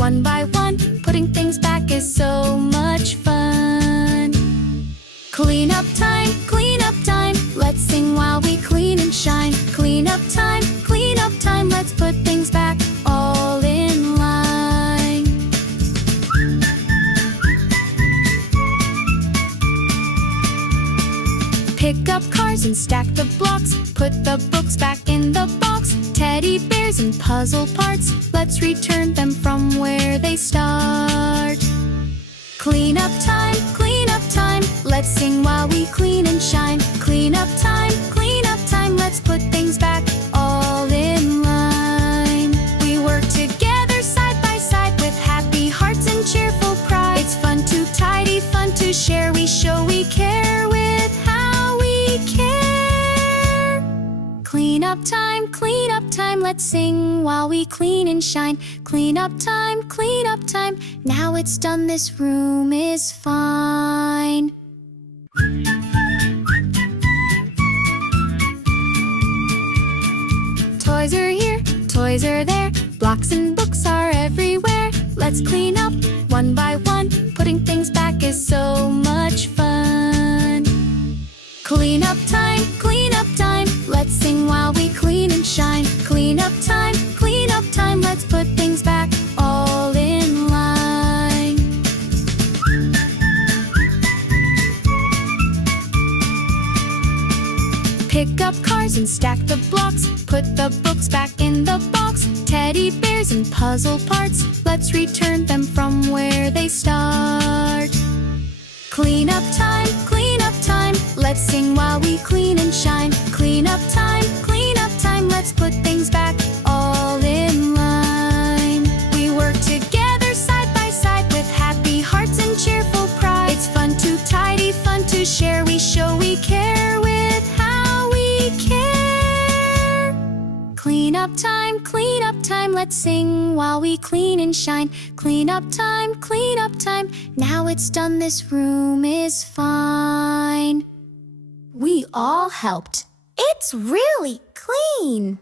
one by one. Putting things back is so much fun. Clean up time, let's sing while we clean and shine. Clean up time, let's put things back all in line. Pick up cars and stack the blocks. Put the books back in the box. Teddy bears and puzzle parts, let's return them from where they start. Clean up time, let's sing while we clean and shine. Clean up time, let's put things back all in line. We work together side by side with happy hearts and cheerful pride. It's fun to tidy, fun to share. We show we care with how we care. Clean up time, let's sing while we clean and shine. Clean up time, now it's done, this room is fine. Toys are here, toys are there, blocks and books are everywhere. Let's clean up one by one. Putting things back is so much fun. Clean up time, let's sing while we clean and shine. Clean up time, let's put things back all in line. Pick up cars and stack the blocks. Put the books back in the box. Teddy bears and puzzle parts, let's return them from where they start. Clean up time, let's sing while we clean and shine. Clean up time, let's put things back all in line. We work together side by side with happy hearts and cheerful pride. It's fun to tidy, fun to share. We show we care with how we care. Clean up time, let's sing while we clean and shine. Clean up time, now it's done, this room is fine. We all helped. It's really clean.